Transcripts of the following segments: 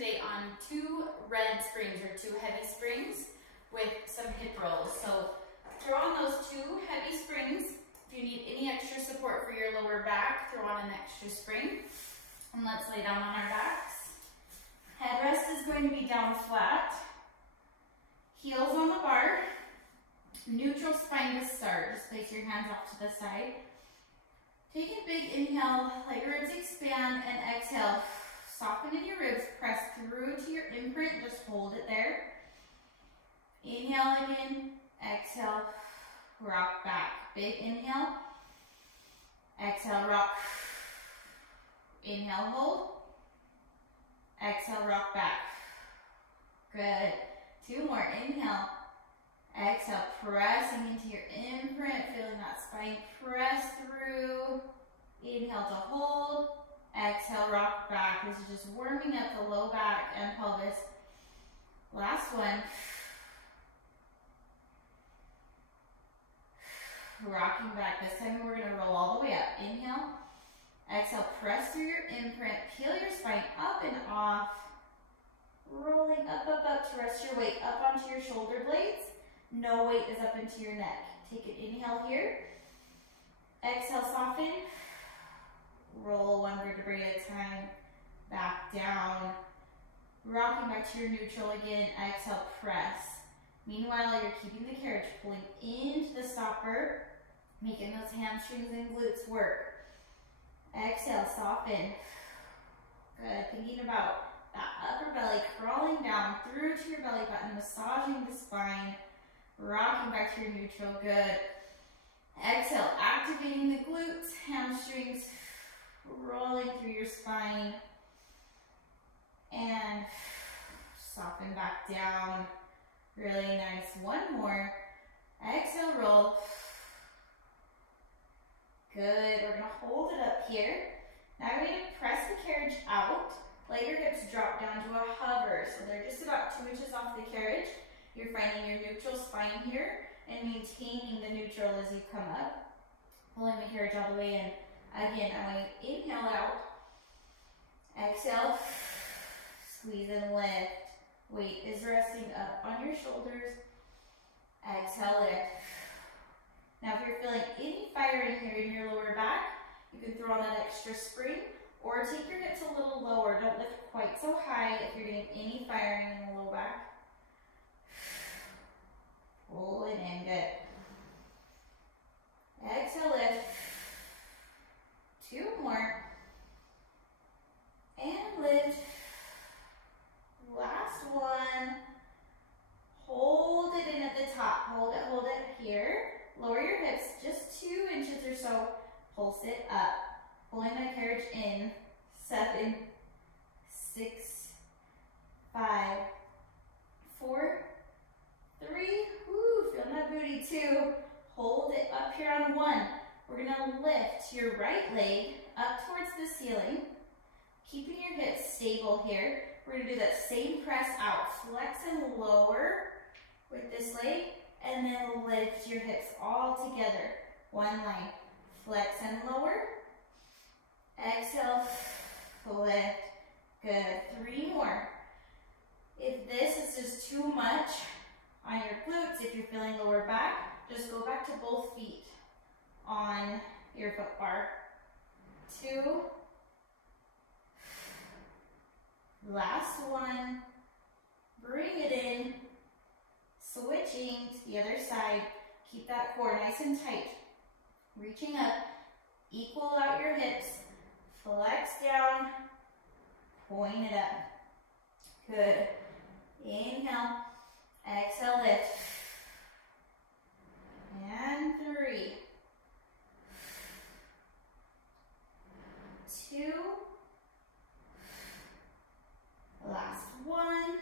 today on 2 red springs or 2 heavy springs with some hip rolls. So throw on those 2 heavy springs. If you need any extra support for your lower back, throw on an extra spring. And let's lay down on our backs. Headrest is going to be down flat. Heels on the bar. Neutral spine to start. Just place your hands off to the side. Take a big inhale, let your ribs expand, and exhale. Soften in your ribs, press through to your imprint, just hold it there. Inhale again, exhale, rock back. Big inhale, exhale, rock. Inhale, hold. Exhale, rock back. Good. 2 more, inhale. Exhale, pressing into your imprint, feeling that spine press through. Inhale to hold. Exhale, rock back. This is just warming up the low back and pelvis. Last one. Rocking back. This time we're going to roll all the way up. Inhale. Exhale, press through your imprint. Peel your spine up and off. Rolling up, up, up to rest your weight up onto your shoulder blades. No weight is up into your neck. Take an inhale here. Exhale, soften. Roll 1 vertebrae at a time. Back down. Rocking back to your neutral again. Exhale, press. Meanwhile, you're keeping the carriage, pulling into the stopper, making those hamstrings and glutes work. Exhale, soften. Good. Thinking about that upper belly crawling down through to your belly button, massaging the spine. Rocking back to your neutral, good. Exhale, activating the glutes, hamstrings, rolling through your spine. And soften back down. Really nice. 1 more. Exhale, roll. Good. We're going to hold it up here. Now we're going to press the carriage out. Let your hips drop down to a hover. So they're just about 2 inches off the carriage. You're finding your neutral spine here and maintaining the neutral as you come up. Pulling the carriage all the way in. Again, I'm going to inhale out. Exhale. Squeeze and lift. Weight is resting up on your shoulders. Exhale, lift. Now if you're feeling any firing here in your lower back, you can throw on that extra spring or take your hips a little lower. Don't lift quite so high if you're getting any firing in the low back. Pull it in, good. Exhale, lift. 2 more. And lift. Last one. Hold it in at the top. Hold it here. Lower your hips just 2 inches or so. Pulse it up. Pulling that carriage in. 7, 6, 5, 4, 3. Woo, feeling that booty. 2. Hold it up here on 1. We're going to lift your right leg up towards the ceiling. Keeping your hips stable here. We're going to do that same press out. Flex and lower with this leg, and then lift your hips all together. 1 line. Flex and lower. Exhale, lift. Good. 3 more. If this is just too much on your glutes, if you're feeling lower back, just go back to both feet on your foot bar. 2. Last one. Bring it in. Switching to the other side. Keep that core nice and tight. Reaching up. Equal out your hips. Flex down. Point it up. Good. Inhale. Exhale, lift. And 3. 2. Last one.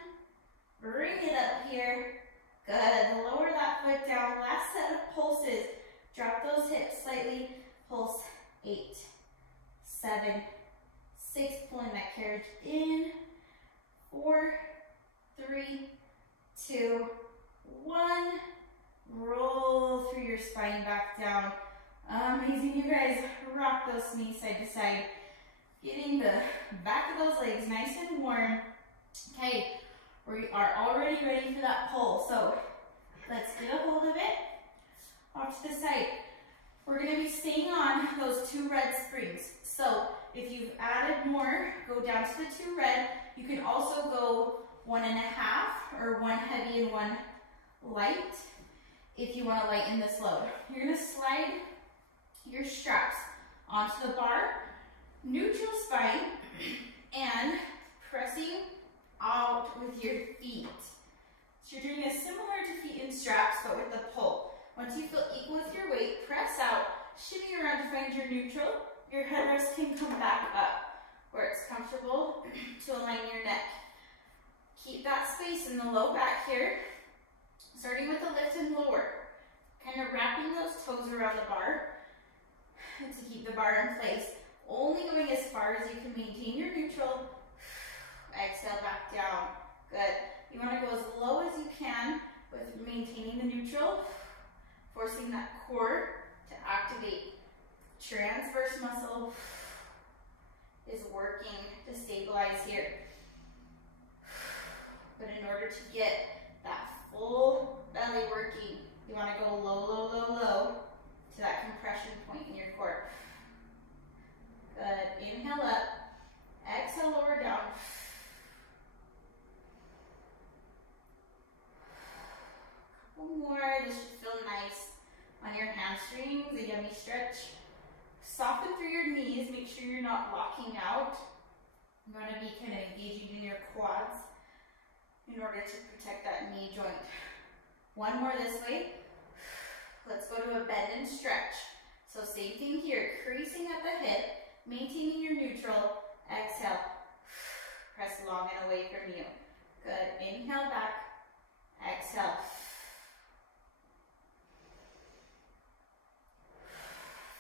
Bring it up here. Good. Lower that foot down. Last set of pulses. Drop those hips slightly. Pulse 8, 7, 6. Pulling that carriage in. 4, 3, 2, 1. Roll through your spine back down. Amazing, you guys. Rock those knees side to side. Getting the back of those legs nice and warm. Okay, we are already ready for that pull. So let's get a hold of it. Off to the side. We're going to be staying on those 2 red springs. So if you've added more, go down to the 2 red. You can also go 1.5 or 1 heavy and 1 light if you want to lighten this load. You're going to slide your straps onto the bar, neutral spine, and pressing out with your feet. So you're doing this similar to feet in straps, but with the pull. Once you feel equal with your weight, press out, shimmy around to find your neutral. Your headrest can come back up where it's comfortable to align your neck. Keep that space in the low back here, starting with the lift and lower. Kind of wrapping those toes around the bar and to keep the bar in place. Only going as far as you can maintain your neutral. Exhale back down. Good. You want to go as low as you can with maintaining the neutral, forcing that core to activate. Transverse muscle is working to stabilize here. But in order to get that full belly working, you want to go low, low, low, low to that compression point in your core. Good. Inhale up. Exhale, lower down. Couple more. This should feel nice on your hamstrings. A yummy stretch. Soften through your knees. Make sure you're not locking out. I'm going to be kind of engaging in your quads in order to protect that knee joint. One more this way. Let's go to a bend and stretch. So same thing here, creasing at the hip, maintaining your neutral. Exhale. Press long and away from you. Good. Inhale back. Exhale.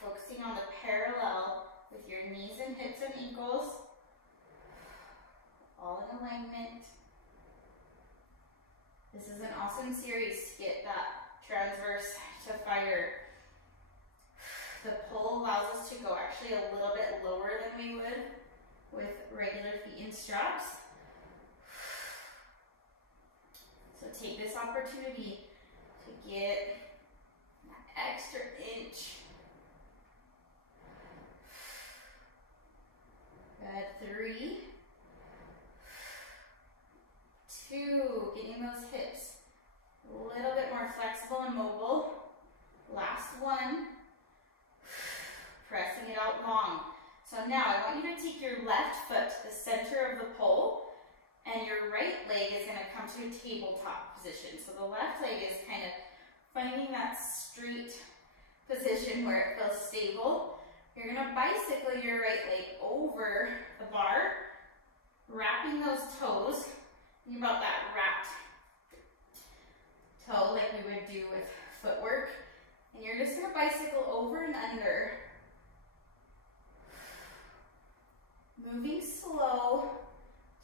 Focusing on the parallel with your knees and hips and ankles. All in alignment. This is an awesome series to get that transverse to fire. The pull allows us to go actually a little bit lower than we would with regular feet in straps. So take this opportunity to get that extra inch. Good. 3, 2, getting those hips a little bit more flexible and mobile. Last one. Pressing it out long. So now I want you to take your left foot to the center of the pole, and your right leg is going to come to a tabletop position. So the left leg is kind of finding that straight position where it feels stable. You're going to bicycle your right leg over the bar, wrapping those toes. Think about that wrapped toe like we would do with footwork. And you're just going to bicycle over and under. Moving slow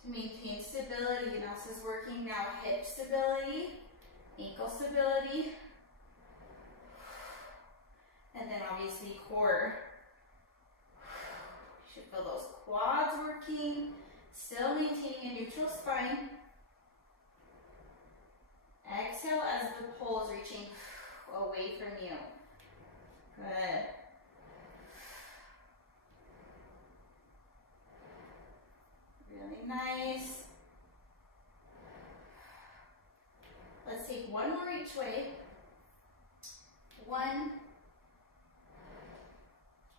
to maintain stability. And this is working now hip stability, ankle stability, and then obviously core. You should feel those quads working, still maintaining a neutral spine. Exhale as the pole is reaching away from you. Good. Really nice. Let's take one more each way. 1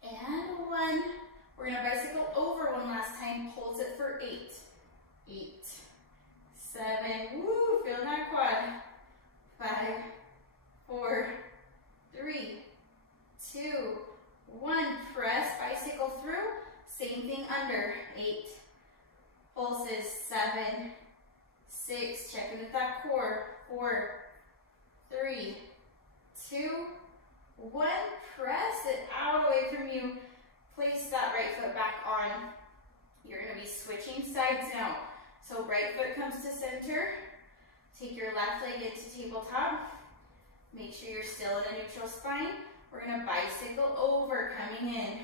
and 1. We're going to bicycle over one last time. Holds it for 8. 8, 7. Woo, feel that quad. 5, 4, 3, 2, 1. Press, bicycle through. Same thing under. 8. Pulses. 7, 6. Check in with that core. 4, 3, 2, 1. Press it out away from you. Place that right foot back on. You're going to be switching sides now. So right foot comes to center. Take your left leg into tabletop. Make sure you're still in a neutral spine. We're going to bicycle over, coming in.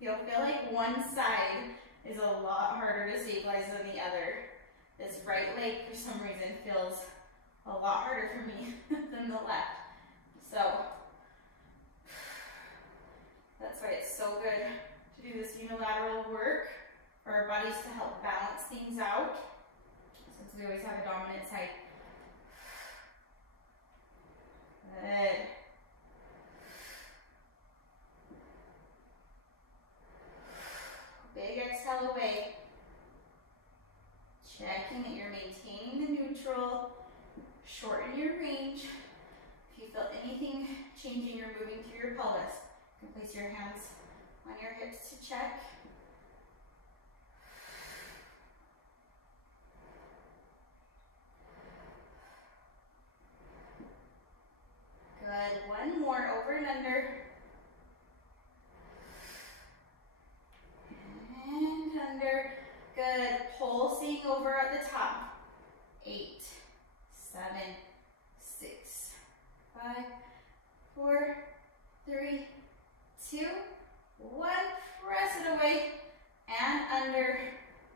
You'll feel like one side is a lot harder to stabilize than the other. This right leg, for some reason, feels a lot harder for me than the left. So that's why it's so good to do this unilateral work for our bodies to help balance things out, since we always have a dominant side. Good. Big exhale away. Checking that you're maintaining the neutral. Shorten your range. If you feel anything changing or moving through your pelvis, you can place your hands on your hips to check. Good. One more, over and under. And under. Good. Pulsing over at the top. 8, 7, 6, 5, 4, 3, 2, 1. Press it away. And under.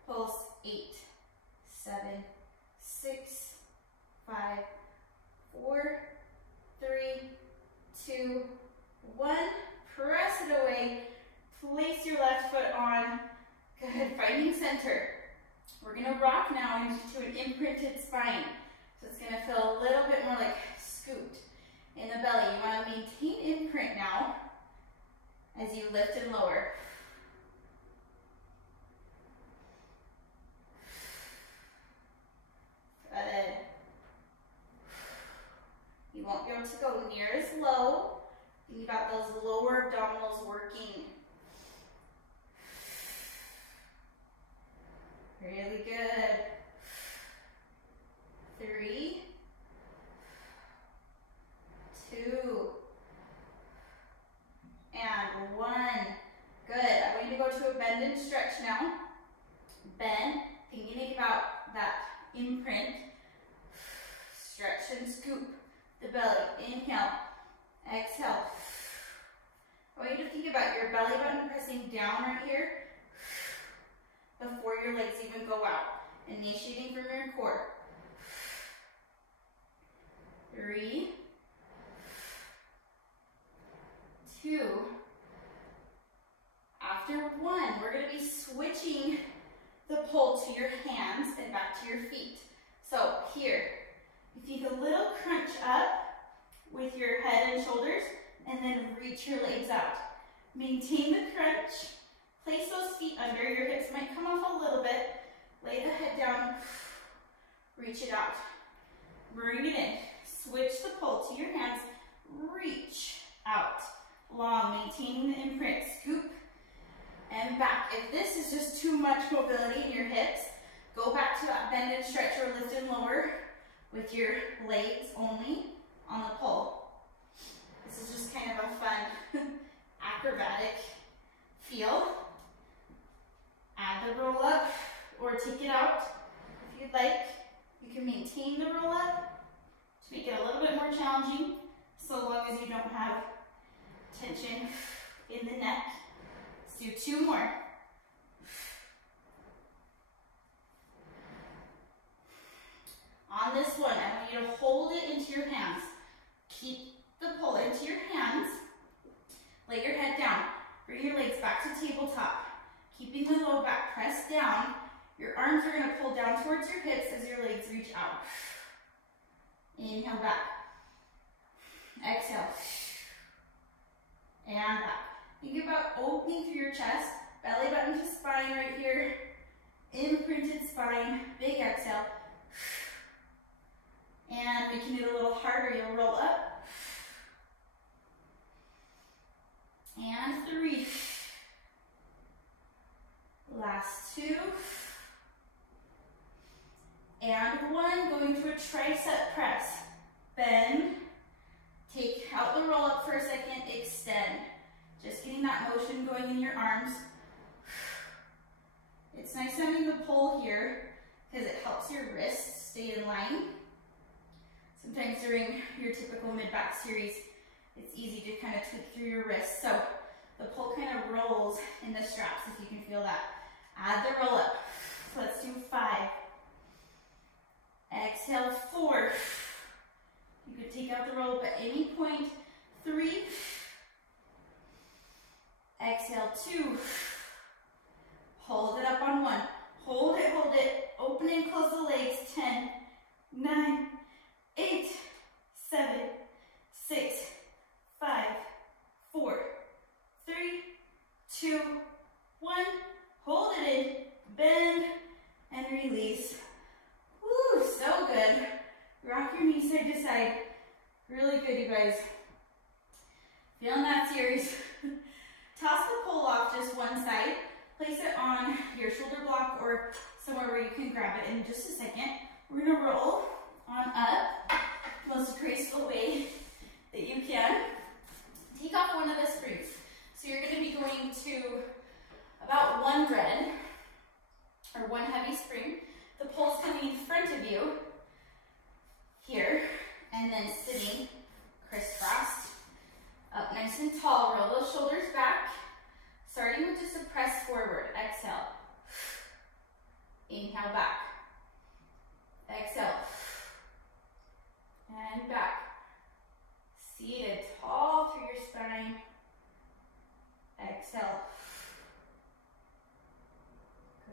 Pulse. 8, 7, 6, 5, 4, 3, 2, 1. Press it away. Place your left foot on. Good. Finding center. We're going to rock now into an imprinted spine. So it's going to feel a little bit more like scoot in the belly. You want to maintain imprint now as you lift and lower. Good. You won't be able to go near as low. You got those lower abdominals working. Really good. 3, 2, and 1. Good. I want you to go to a bend and stretch now. Bend, thinking about that imprint. Stretch and scoop the belly. Inhale, exhale. I want you to think about your belly button pressing down right here before your legs even go out. Initiating from your core. 3, 2. After 1, we're going to be switching the pull to your hands and back to your feet. So here, you take a little crunch up with your head and shoulders, and then reach your legs out. Maintain the crunch. Place those feet under. Your hips might come off a little bit. Lay the head down. Reach it out. Bring it in. Switch the pull to your hands. Reach out. Long, maintaining the imprint. Scoop and back. If this is just too much mobility in your hips, go back to that bend and stretch or lift and lower with your legs only on the pull. This is just kind of a fun acrobatic feel. Add the roll up or take it out if you'd like. You can maintain the roll up to make it a little bit more challenging, so long as you don't have tension in the neck. Let's do 2 more. On this one, I want you to hold it into your hands. Keep the pull into your hands. Lay your head down. Bring your legs back to tabletop. Keeping the low back pressed down. Your arms are going to pull down towards your hips as your legs reach out. Inhale back. Exhale. And back. Think about opening through your chest. Belly button to spine right here. Imprinted spine. Big exhale. And making it a little harder, you'll roll up. And 3. Last 2. And 1. Going to a tricep press. Bend. Take out the roll up for a second. Extend. Just getting that motion going in your arms. It's nice having the pull here because it helps your wrists stay in line. Sometimes during your typical mid-back series, it's easy to kind of tweak through your wrists. So the pull kind of rolls in the straps, if you can feel that. Add the roll up. So let's do 5. Exhale, 4. You could take out the roll up at any point. 3. Exhale, 2. Hold it up on 1. Hold it. Open and close the legs. 10, 9, 8, 7, 6, 5, 4, 3, 2, 1. Hold it in, bend, and release. Woo, so good. Rock your knees side to side. Really good, you guys. Feeling that series. Toss the pole off just one side. Place it on your shoulder block or somewhere where you can grab it in just a second. We're gonna roll on up, the most graceful way that you can. Take off one of the springs. So you're gonna be going to about 1 dreaded, or 1 heavy spring. The pole's coming in front of you, here, and then sitting crisscrossed, up nice and tall. Roll those shoulders back, starting with just a press forward. Exhale. Inhale back. Exhale. And back. Seated tall through your spine. Exhale.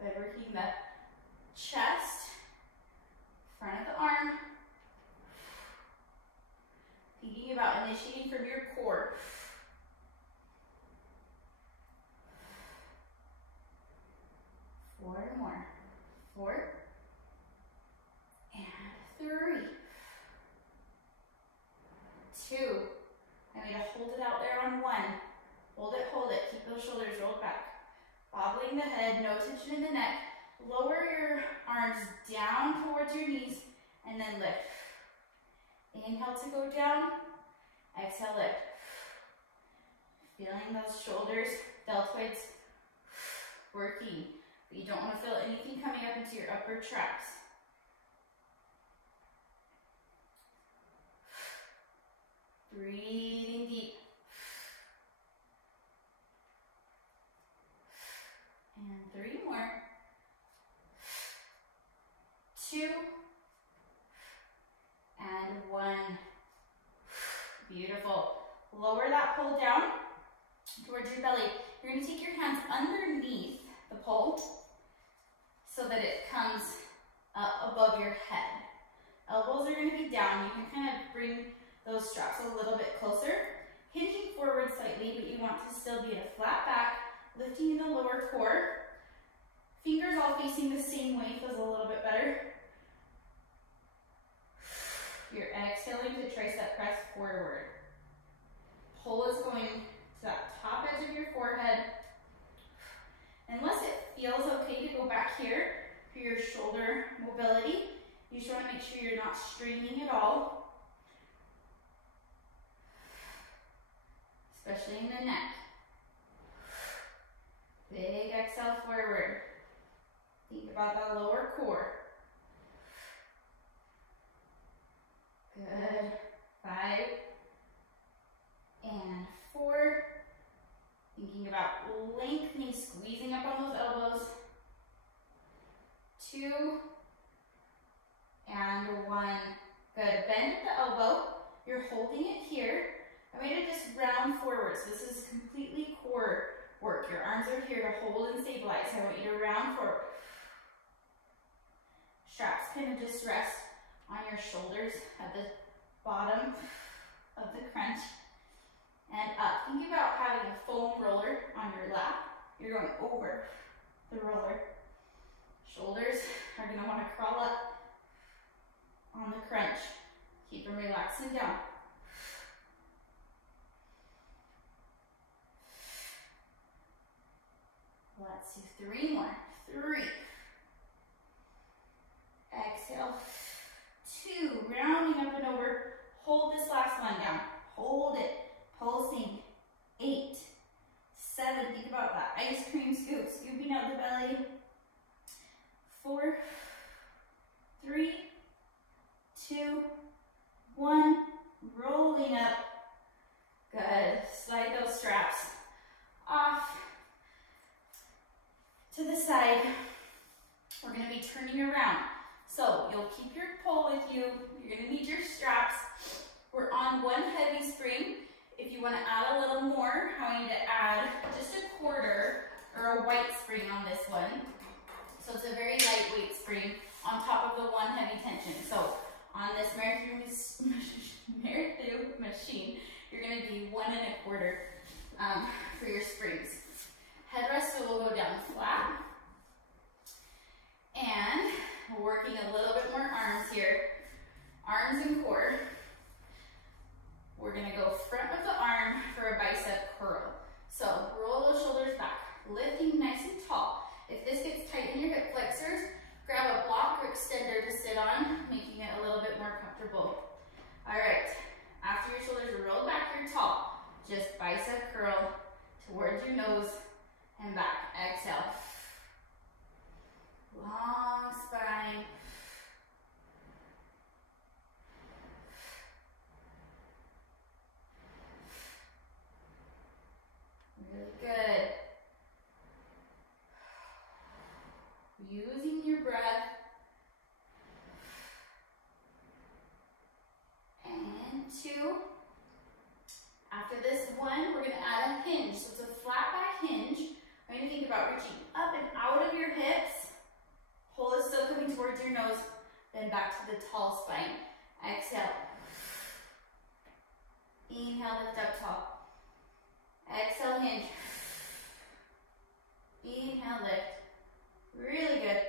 Good, working the chest, front of the arm. Thinking about initiating from your core. 4 more. 4. And 3. 2. I need to hold it out there on 1. Hold it. Keep those shoulders rolled back. Bobbling the head, no tension in the neck. Lower your arms down towards your knees and then lift. Inhale to go down. Exhale, lift. Feeling those shoulders, deltoids working. But you don't want to feel anything coming up into your upper traps. Breathing deep. And 3 more. 2. And 1. Beautiful. Lower that pole down towards your belly. You're going to take your hands underneath the pole so that it comes up above your head. Elbows are going to be down. You can kind of bring those straps a little bit closer, hinging forward slightly, but you want to still be at a flat back, lifting in the lower core. Fingers all facing the same way feels a little bit better. You're exhaling to tricep press forward. Pull is going to that top edge of your forehead. Unless it feels okay to go back here for your shoulder mobility, you just want to make sure you're not straining at all, especially in the neck. Big exhale forward. Think about that lower core. Good. 5 and 4. Thinking about lengthening, squeezing up on those elbows. 2 and 1. Good. Bend at the elbow. You're holding it here. I made it just round forward, so this is completely core work. Your arms are here to hold and stabilize. I want you to round forward. Straps kind of just rest on your shoulders at the bottom of the crunch and up. Think about having a foam roller on your lap. You're going over the roller. Shoulders are going to want to crawl up on the crunch. Keep them relaxing down. Let's do 3 more. 3. Exhale. 2. Rounding up and over. Hold this last one down. Hold it. Pulsing. 8. 7. Think about that ice cream scoop. Scooping out the belly. 4. 3. 2. 1. Rolling up. Good. Slide those straps off to the side. We're going to be turning around. So you'll keep your pole with you. You're going to need your straps. We're on one heavy spring. If you want to add a little more, I need to add just a quarter or a white spring on this one. So it's a very lightweight spring on top of the one heavy tension. So on this marathon machine, you're going to be 1 1/4 for your springs. Headrest will go down flat. And we're working a little bit more arms here. Arms and core. We're going to go front of the arm for a bicep curl. So roll those shoulders back, lifting nice and tall. If this gets tight in your hip flexors, grab a block or extender to sit on, making it a little bit more comfortable. All right, after your shoulders are rolled back, you're tall. Just bicep curl towards your nose and back. Exhale. Long spine. Really good. Using your breath. And 2. After this one, we're going to add a hinge. So it's a flat back hinge. I'm going to think about reaching up and out of your hips. Pole is still coming towards your nose. Then back to the tall spine. Exhale. Inhale, lift up tall. Exhale, hinge. Inhale, lift. Really good.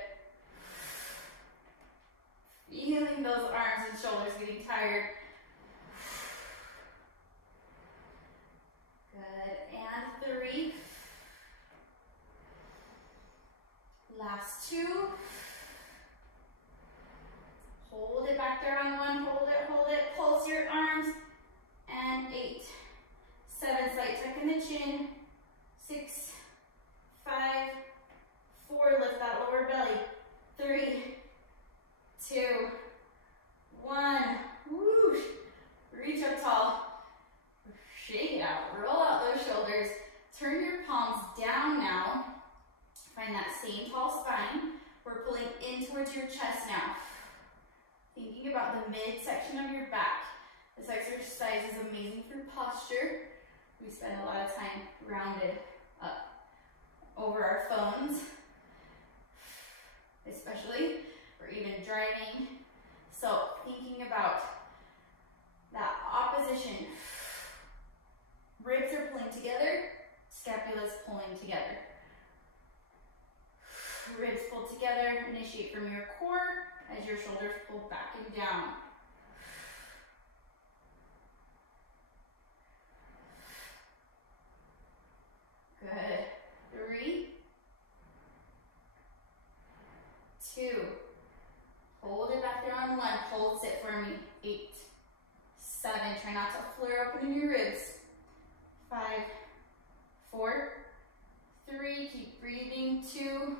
Feeling those arms and shoulders getting tired. Good. And 3. Last 2. Hold it back there on 1. Hold it. Pulse your arms. And 8. 7. Slight tuck in the chin. 6. 5. 4. Lift that lower belly. 3. 2. 1. Whoosh. Reach up tall. Shake it out. Roll out those shoulders. Turn your palms down now. Find that same tall spine. We're pulling in towards your chest now. Thinking about the midsection of your back. This exercise is amazing for posture. We spend a lot of time rounded up over our phones, especially, or even driving. So thinking about that opposition. Ribs are pulling together, scapula is pulling together. Ribs pull together, initiate from your core as your shoulders pull back and down. Good. 3, 2. Hold it back there on 1. Hold sit for me. 8, 7. Try not to flare open in your ribs. 5, 4, 3. Keep breathing. 2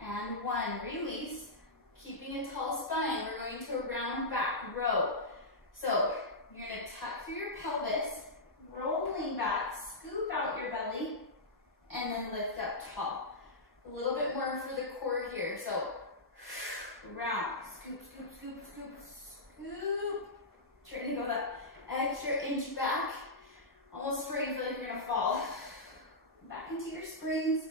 and 1. Release. Keeping a tall spine. We're going to round back. Row. So you're going to tuck through your pelvis, rolling back, scoop out your belly, and then lift up tall. A little bit more for the core here. So round, scoop, scoop, scoop, scoop, scoop. Try to go that extra inch back. Almost afraid you feel like you're gonna fall. Back into your springs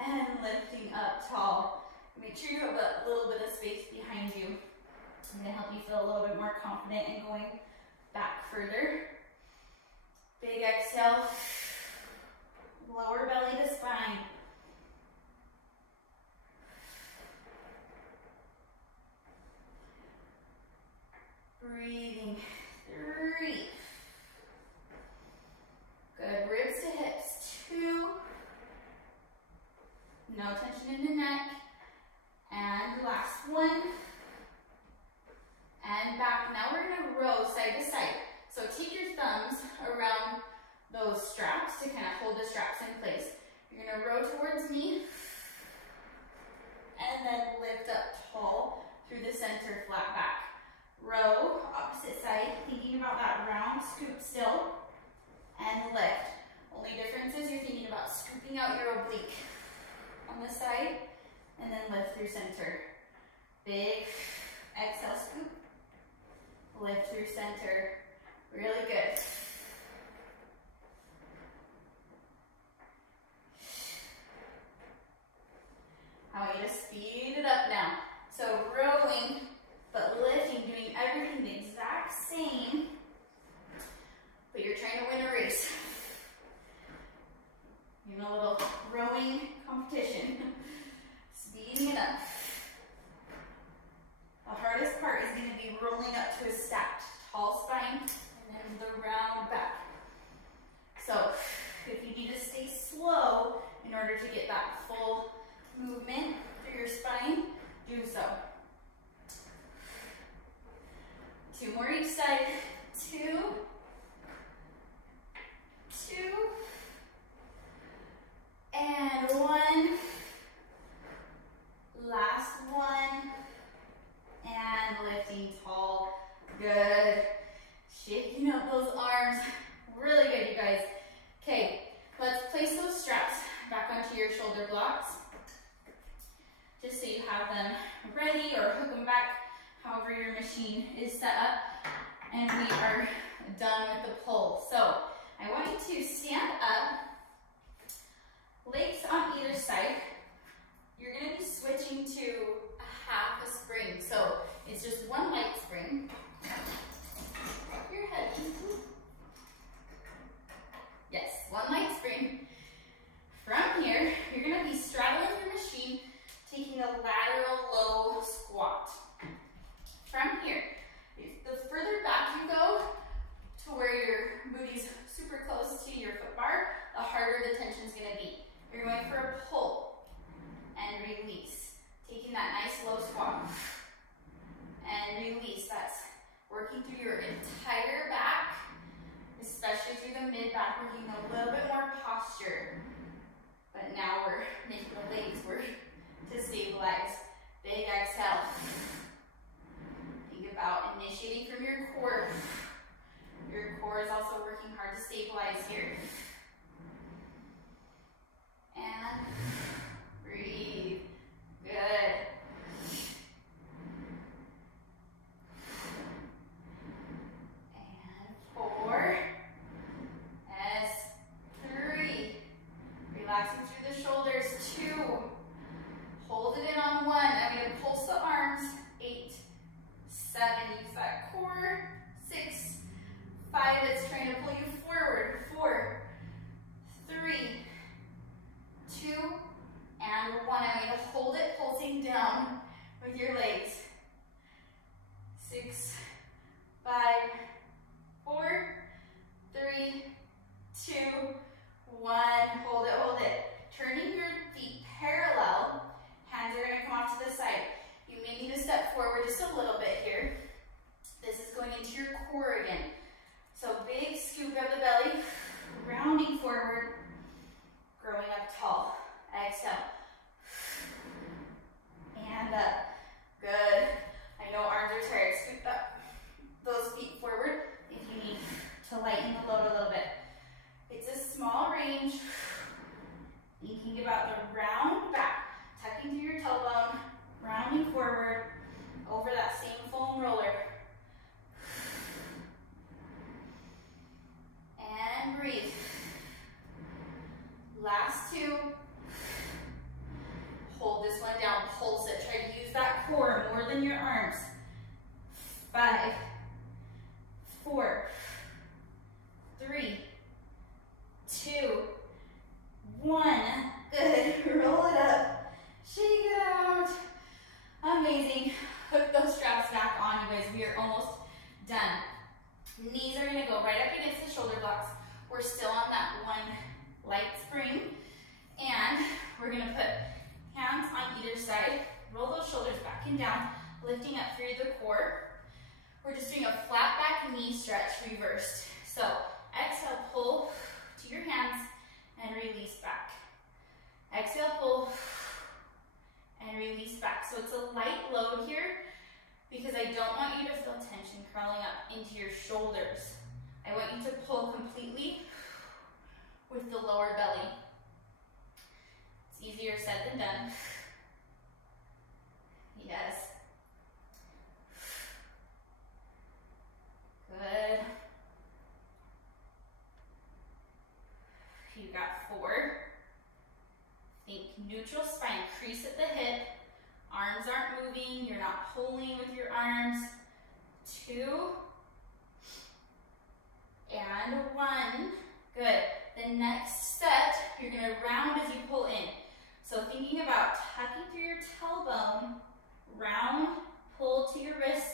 and lifting up tall. Make sure you have a little bit of space behind you. I'm gonna help you feel a little bit more confident in going back further. Big exhale. Lower belly to spine. Breathing. 3. Good. Ribs to hips. 2. No tension in the neck. And last 1. And back. Now we're going to row side to side. So take your thumbs around those straps to kind of hold the straps in place. You're going to row towards me. And then lift up tall through the center, flat back. Row, opposite side, thinking about that round scoop still. And lift. Only difference is you're thinking about scooping out your oblique. On this side, through center. Big exhale, scoop. Lift through center. Really good. I want you to speed it up now. So rowing, but lifting, doing everything the exact same, but you're trying to win a race. In a little rowing competition. Speeding it up. The hardest part is going to be rolling up to a stacked tall spine and then the round back. So if you need to stay slow in order to get that full movement through your spine, do so. 2 more each side. 2, 2, and 1. Last one. And lifting tall. Good. Shaking up those arms. Really good, you guys. Okay, let's place those straps back onto your shoulder blocks. Just so you have them ready, or hook them back, however your machine is set up. And we are done with the pull. So I want you to stand up, legs on either side. You're going to be switching to a half a spring. So it's just one light spring. Up your head. Yes, one light spring. From here, you're going to be straddling your machine, taking a lateral low squat. From here, the further back you go to where your booty's super close to your foot bar, the harder the tension's going to be. You're going for a pull and release, taking that nice low squat and release. That's working through your entire back, especially through the mid back, working a little bit more posture. But now we're making the legs work to stabilize. Big exhale. Think about initiating from your core. Your core is also working hard to stabilize here. And breathe. Good. And 4. As 3. Relaxing through the shoulders. 2. Hold it in on 1. I'm going to pulse the arms. 8, 7. Use that core. 6, 5. It's trying to pull you forward. 4, 3, 2, and 1. I'm going to hold it, pulsing down with your legs. 6, 5, 4, 3, 2, 1. Hold it, hold it. Turning your feet parallel. Hands are going to come off to the side. You may need to step forward just a little bit here. This is going into your core again. So big scoop of the belly, rounding forward, growing up tall. Exhale. And up. Good. I know arms are tired. Scoop up those feet forward if you need to lighten the load a little bit. It's a small range. Thinking about the round back. Tucking through your tailbone, rounding forward over that same foam roller. And breathe. Last 2. Hold this one down, pulse it. Try to use that core more than your arms. 5, 4, 3, 2, 1. Good. Roll it up. Shake it out. Amazing. Hook those straps back on, you guys. We are almost done. Knees are going to go right up against the shoulder blocks. We're still on that one light spring. And we're going to put hands on either side. Roll those shoulders back and down, lifting up through the core. We're just doing a flat back knee stretch reversed. So exhale, pull to your hands and release back. Exhale, pull and release back. So it's a light load here because I don't want you to feel tension curling up into your shoulders. I want you to pull completely with the lower belly. It's easier said than done. crease at the hip. Arms aren't moving. You're not pulling with your arms. 2. And 1. Good. The next set, you're going to round as you pull in. So thinking about tucking through your tailbone, round, pull to your wrist,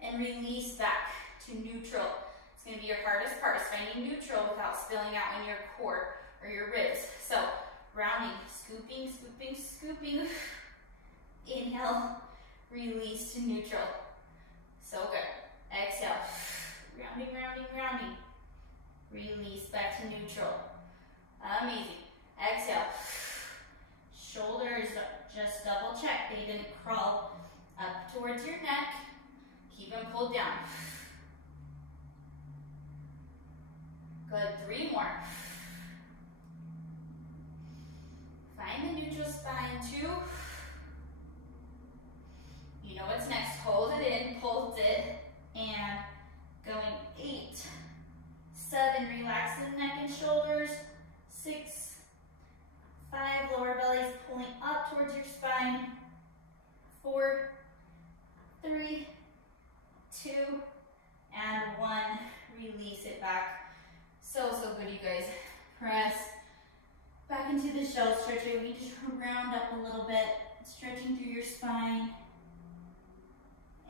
and release back to neutral. It's going to be your hardest part, is finding neutral without spilling out in your core or your ribs. So rounding, scooping, scooping, scooping. Inhale, release to neutral. So good. Exhale, rounding, rounding, rounding. Release back to neutral. Amazing. Exhale. Shoulders, just double check they didn't crawl up towards your neck. Keep them pulled down. Good, 3 more. Find the neutral spine, 2. You know what's next. Hold it in, pulse it, and going 8, 7, relax the neck and shoulders, 6, 5, lower belly's pulling up towards your spine, 4, 3, 2, and 1, release it back. So good, you guys. Press back into the shell stretcher. We just round up a little bit, stretching through your spine,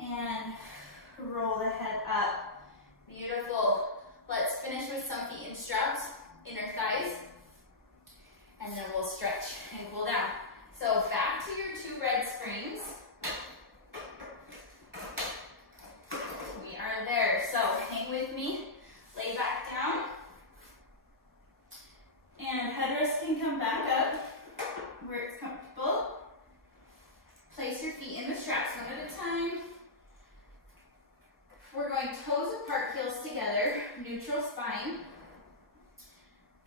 and roll the head up. Beautiful. Let's finish with some feet in straps, inner thighs, and then we'll stretch and cool down. So back to your 2 red springs. We are there. So hang with me, lay back down, and headrest can come back up where it's comfortable. Place your feet in the straps one at a time. We're going toes apart, heels together, neutral spine.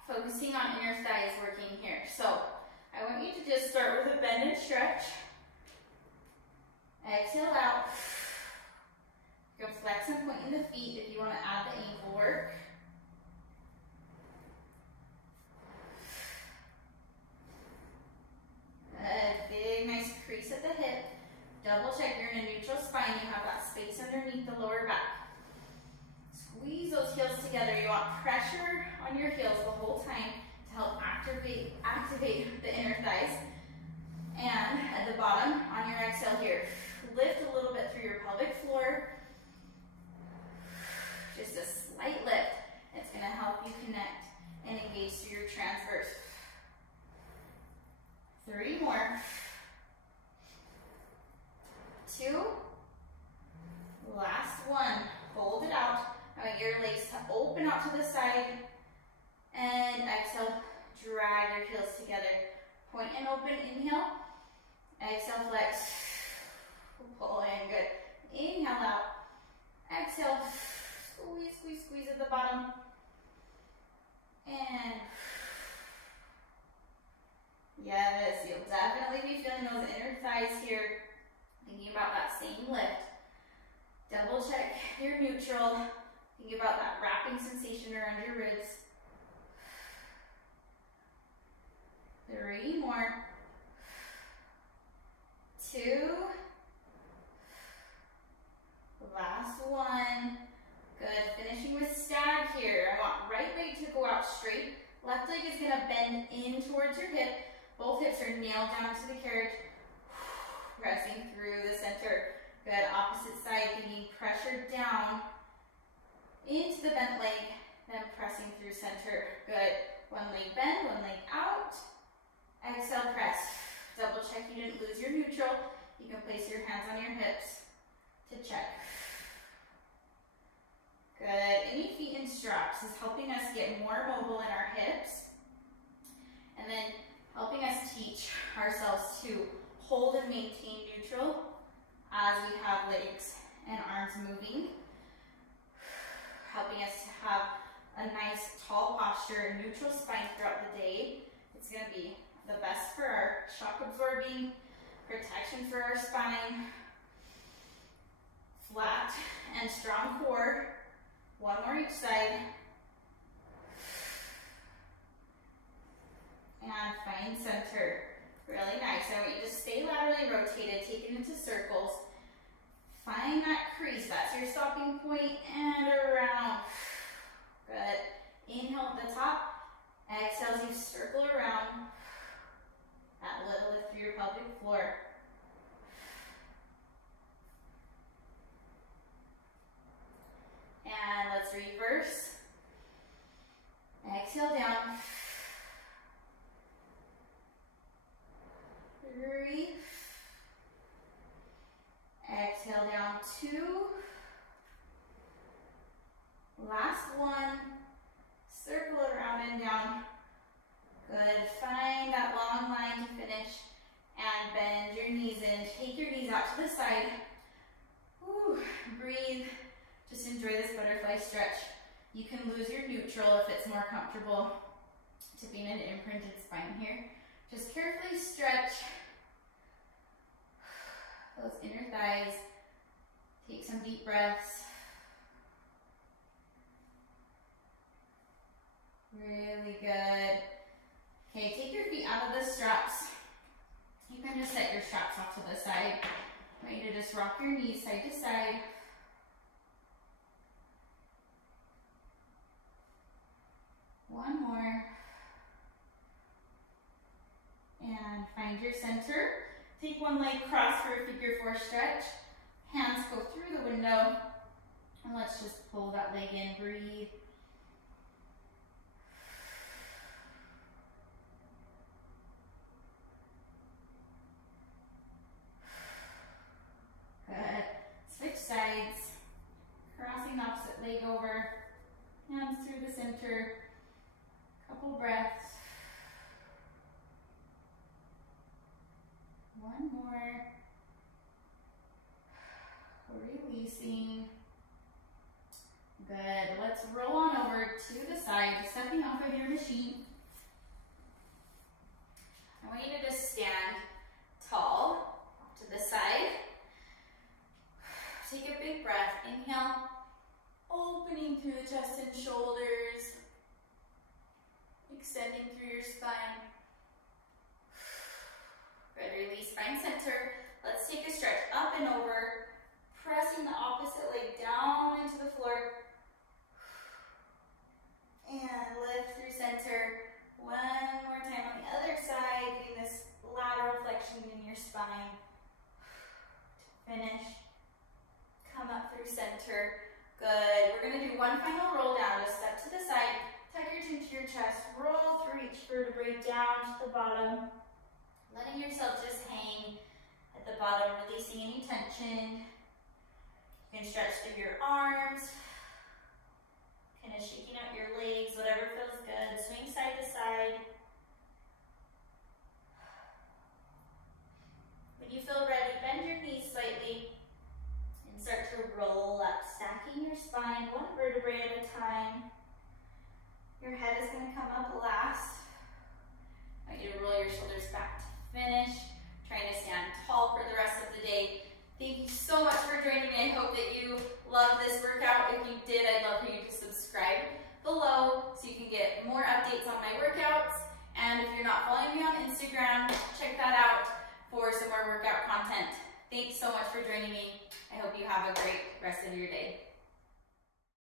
Focusing on inner thighs working here. So I want you to just start with a bend and stretch. Exhale out. Go flex and point in the feet if you want to add the ankle work. Good. Big, nice crease at the hip. Double check you're in a neutral spine. You have that space underneath the lower back. Squeeze those heels together. You want pressure on your heels the whole time to help activate the inner thighs. And at the bottom, on your exhale here, lift a little bit through your pelvic floor. Just a slight lift. It's going to help you connect and engage through your transverse. 3 more. 2. Last 1. Hold it out. I want your legs to open out to the side. And exhale, drag your heels together. Point and open, inhale. Exhale, flex. Pull in, good. Inhale out. Exhale, squeeze, squeeze, squeeze at the bottom. And yes, you'll definitely be feeling those inner thighs here. Thinking about that same lift. Double check your neutral. Think about that wrapping sensation around your ribs. 3 more. 2. Last 1. Good. Finishing with stag here. I want right leg to go out straight. Left leg is going to bend in towards your hip. Both hips are nailed down to the carriage. Pressing through the center. Good. Opposite side, thinking pressure down into the bent leg, then pressing through center. Good. 1 leg bend, 1 leg out. Exhale, press. Double check you didn't lose your neutral. You can place your hands on your hips to check. Good. Any feet in straps is helping us get more mobile in our hips, and then helping us teach ourselves to hold and maintain neutral as we have legs and arms moving. Helping us to have a nice tall posture and neutral spine throughout the day. It's going to be the best for our shock absorbing, protection for our spine, flat and strong core. 1 more each side. And find center. Really nice. I want you to stay laterally rotated, take it into circles. Find that crease. That's your stopping point, and around. Good. Inhale at the top. Exhale as you circle around. That little lift through your pelvic floor. And let's reverse. Exhale down. 3. Exhale down. 2. Last 1. Circle around and down. Good. Find that long line to finish. And bend your knees in. Take your knees out to the side. Whew. Breathe. Just enjoy this butterfly stretch. You can lose your neutral if it's more comfortable to be in an imprinted spine here. Just carefully stretch those inner thighs. Take some deep breaths. Really good. Okay, take your feet out of the straps. You can just set your straps off to the side. I want you to just rock your knees side to side. One more. And find your center. Take one leg cross for a figure 4 stretch. Hands go through the window. And let's just pull that leg in. Breathe. Good. Switch sides. Crossing the opposite leg over. Hands through the center. Couple breaths. One more. Releasing. Good. Let's roll on over to the side, stepping off of your machine. I want you to just stand tall to the side. Take a big breath. Inhale, opening through the chest and shoulders. Extending through your spine. Good, release, find center. Let's take a stretch up and over, pressing the opposite leg down into the floor. And lift through center. One more time on the other side, getting this lateral flexion in your spine. Finish. Come up through center. Good. We're going to do one final roll down. Just step to the side. Tuck your chin to your chest, roll through each vertebrae down to the bottom, letting yourself just hang at the bottom, releasing any tension. You can stretch through your arms, kind of shaking out your legs, whatever feels good. Swing side to side. When you feel ready, bend your knees slightly and start to roll up, stacking your spine one vertebrae at a time. Your head is going to come up last. I want you to roll your shoulders back to finish. Trying to stand tall for the rest of the day. Thank you so much for joining me. I hope that you loved this workout. If you did, I'd love for you to subscribe below so you can get more updates on my workouts. And if you're not following me on Instagram, check that out for some more workout content. Thanks so much for joining me. I hope you have a great rest of your day.